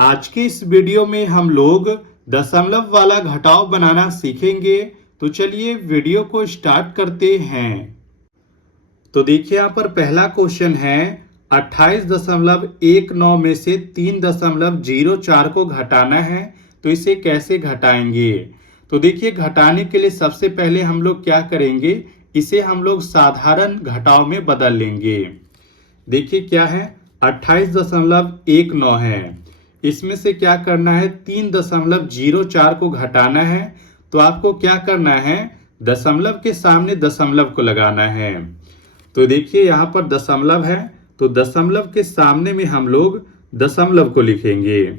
आज के इस वीडियो में हम लोग दशमलव वाला घटाव बनाना सीखेंगे। तो चलिए वीडियो को स्टार्ट करते हैं। तो देखिए यहाँ पर पहला क्वेश्चन है 28.19 में से 3.04 को घटाना है। तो इसे कैसे घटाएंगे? तो देखिए घटाने के लिए सबसे पहले हम लोग क्या करेंगे, इसे हम लोग साधारण घटाव में बदल लेंगे। देखिए क्या है, 28.19 है, इसमें से क्या करना है 3.04 को घटाना है। तो आपको क्या करना है, दशमलव के सामने दशमलव को लगाना है। तो देखिए यहाँ पर दशमलव है, तो दशमलव के सामने में हम लोग दशमलव को लिखेंगे।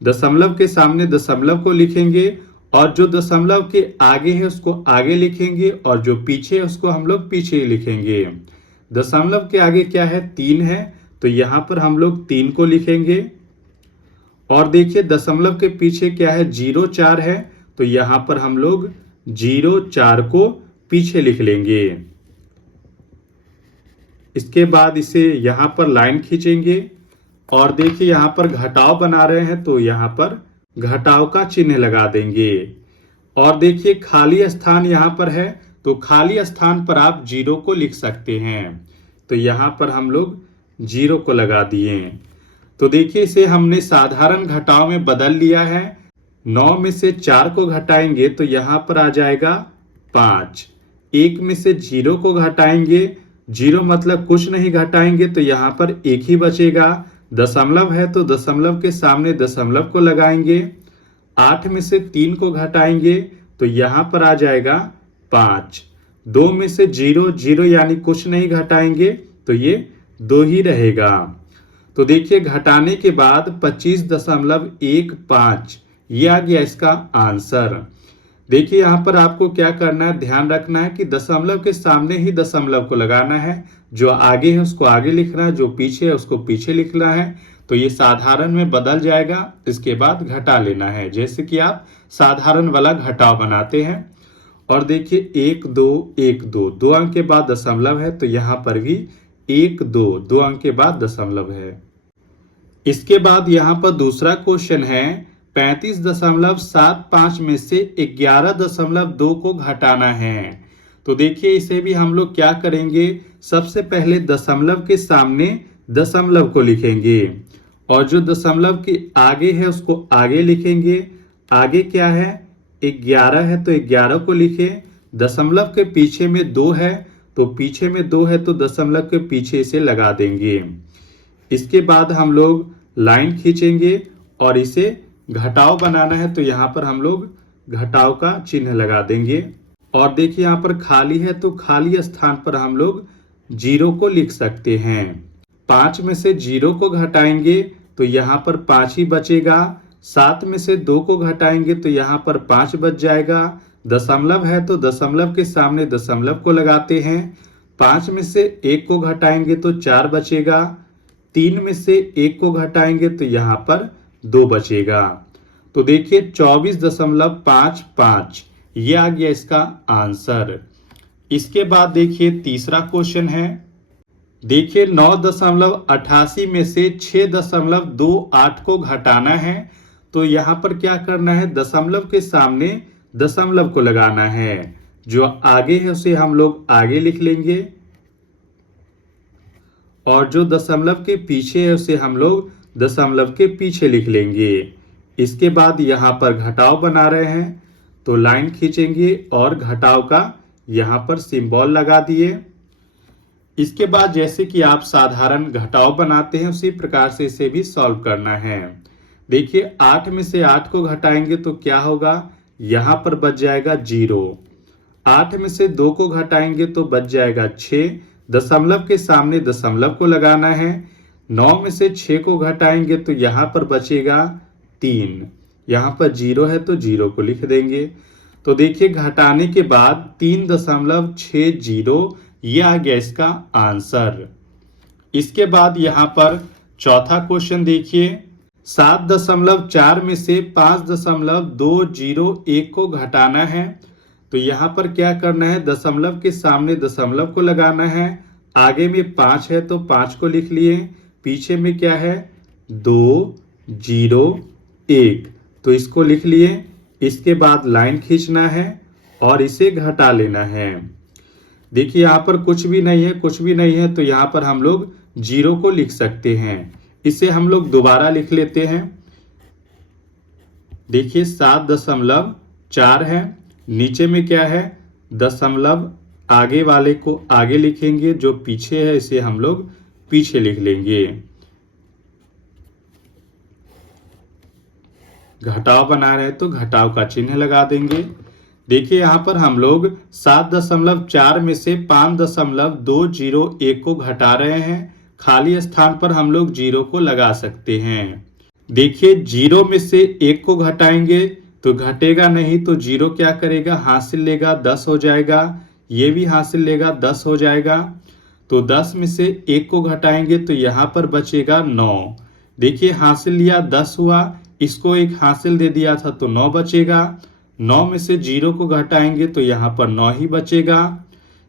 दशमलव के सामने दशमलव को लिखेंगे और जो दशमलव के आगे है उसको आगे लिखेंगे और जो पीछे है उसको हम लोग पीछे लिखेंगे। दशमलव के आगे क्या है, 3 है, तो यहाँ पर हम लोग 3 को लिखेंगे। और देखिए दशमलव के पीछे क्या है, 0.4 है, तो यहाँ पर हम लोग 0.4 को पीछे लिख लेंगे। इसके बाद इसे यहाँ पर लाइन खींचेंगे और देखिए यहाँ पर घटाव बना रहे हैं, तो यहाँ पर घटाव का चिन्ह लगा देंगे। और देखिए खाली स्थान यहाँ पर है, तो खाली स्थान पर आप 0 को लिख सकते हैं। तो यहाँ पर हम लोग 0 को लगा दिए। तो देखिए इसे हमने साधारण घटाव में बदल लिया है। 9 में से 4 को घटाएंगे तो यहाँ पर आ जाएगा 5। 1 में से 0 को घटाएंगे, 0 मतलब कुछ नहीं घटाएंगे, तो यहाँ पर 1 ही बचेगा। दशमलव है तो दशमलव के सामने दशमलव को लगाएंगे। 8 में से 3 को घटाएंगे तो यहाँ पर आ जाएगा 5। 2 में से 0, 0 यानी कुछ नहीं घटाएंगे, तो ये 2 ही रहेगा। तो देखिए घटाने के बाद 25.15 ये आ गया इसका आंसर। देखिए यहाँ पर आपको क्या करना है, ध्यान रखना है कि दशमलव के सामने ही दशमलव को लगाना है। जो आगे है उसको आगे लिखना है, जो पीछे है उसको पीछे लिखना है। तो ये साधारण में बदल जाएगा। इसके बाद घटा लेना है, जैसे कि आप साधारण वाला घटाव बनाते हैं। और देखिए 1 2 1 2 2 अंक के बाद दशमलव है, तो यहाँ पर भी 1 2 2 अंक के बाद दशमलव है। इसके बाद यहाँ पर दूसरा क्वेश्चन है 35.75 में से 11.2 को घटाना है। तो देखिए इसे भी हम लोग क्या करेंगे, सबसे पहले दशमलव के सामने दशमलव को लिखेंगे और जो दशमलव के आगे है उसको आगे लिखेंगे। आगे क्या है, 11 है, तो 11 को लिखें। दशमलव के पीछे में 2 है, तो पीछे में 2 है तो दशमलव के पीछे इसे लगा देंगे। इसके बाद हम लोग लाइन खींचेंगे और इसे घटाव बनाना है, तो यहाँ पर हम लोग घटाव का चिन्ह लगा देंगे। और देखिए यहाँ पर खाली है, तो खाली स्थान पर हम लोग 0 को लिख सकते हैं। 5 में से 0 को घटाएंगे तो यहाँ पर 5 ही बचेगा। 7 में से 2 को घटाएंगे तो यहाँ पर 5 बच जाएगा। दशमलव है तो दशमलव के सामने दशमलव को लगाते हैं। 5 में से 1 को घटाएंगे तो 4 बचेगा। 3 में से 1 को घटाएंगे तो यहाँ पर 2 बचेगा। तो देखिए 24.55 ये आ गया इसका आंसर। इसके बाद देखिए तीसरा क्वेश्चन है। देखिए 9.88 में से 6.28 को घटाना है। तो यहाँ पर क्या करना है, दशमलव के सामने दशमलव को लगाना है। जो आगे है उसे हम लोग आगे लिख लेंगे और जो दशमलव के पीछे है उसे हम लोग दशमलव के पीछे लिख लेंगे। इसके बाद यहाँ पर घटाव बना रहे हैं, तो लाइन खींचेंगे और घटाव का यहाँ पर सिंबल लगा दिए। इसके बाद जैसे कि आप साधारण घटाव बनाते हैं उसी प्रकार से इसे भी सॉल्व करना है। देखिए 8 में से 8 को घटाएंगे तो क्या होगा, यहाँ पर बच जाएगा 0। 8 में से 2 को घटाएंगे तो बच जाएगा 6। दशमलव के सामने दशमलव को लगाना है। 9 में से 6 को घटाएंगे तो यहाँ पर बचेगा 3। यहाँ पर 0 है तो 0 को लिख देंगे। तो देखिए घटाने के बाद 3.60 ये आ गया इसका आंसर। इसके बाद यहाँ पर चौथा क्वेश्चन देखिए। 7.4 में से 5.201 को घटाना है। तो यहाँ पर क्या करना है, दशमलव के सामने दशमलव को लगाना है। आगे में 5 है तो 5 को लिख लिए। पीछे में क्या है, 2, 0.1। तो इसको लिख लिए। इसके बाद लाइन खींचना है और इसे घटा लेना है। देखिए यहाँ पर कुछ भी नहीं है, कुछ भी नहीं है, तो यहाँ पर हम लोग 0 को लिख सकते हैं। इसे हम लोग दोबारा लिख लेते हैं। देखिए 7.4 है। नीचे में क्या है, दशमलव आगे वाले को आगे लिखेंगे, जो पीछे है इसे हम लोग पीछे लिख लेंगे। घटाव बना रहे तो घटाव का चिन्ह लगा देंगे। देखिए यहाँ पर हम लोग 7.4 में से 5.201 को घटा रहे हैं। खाली स्थान पर हम लोग 0 को लगा सकते हैं। देखिए 0 में से 1 को घटाएंगे तो घटेगा नहीं, तो 0 क्या करेगा, हासिल लेगा, 10 हो जाएगा। ये भी हासिल लेगा, 10 हो जाएगा। तो 10 में से 1 को घटाएंगे तो यहाँ पर बचेगा 9। देखिए हासिल लिया 10 हुआ, इसको एक हासिल दे दिया था तो 9 बचेगा। 9 में से 0 को घटाएंगे तो यहाँ पर 9 ही बचेगा।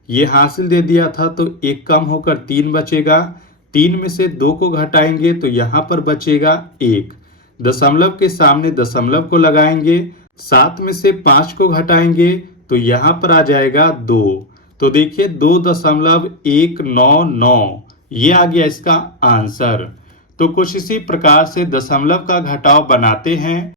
ये हासिल दे दिया था तो 1 कम होकर 3 बचेगा। 3 में से 2 को घटाएंगे तो यहाँ पर बचेगा 1। दशमलव के सामने दशमलव को लगाएंगे। 7 में से 5 को घटाएंगे तो यहाँ पर आ जाएगा 2। तो देखिए 2.199 ये आ गया इसका आंसर। तो कुछ इसी प्रकार से दशमलव का घटाव बनाते हैं।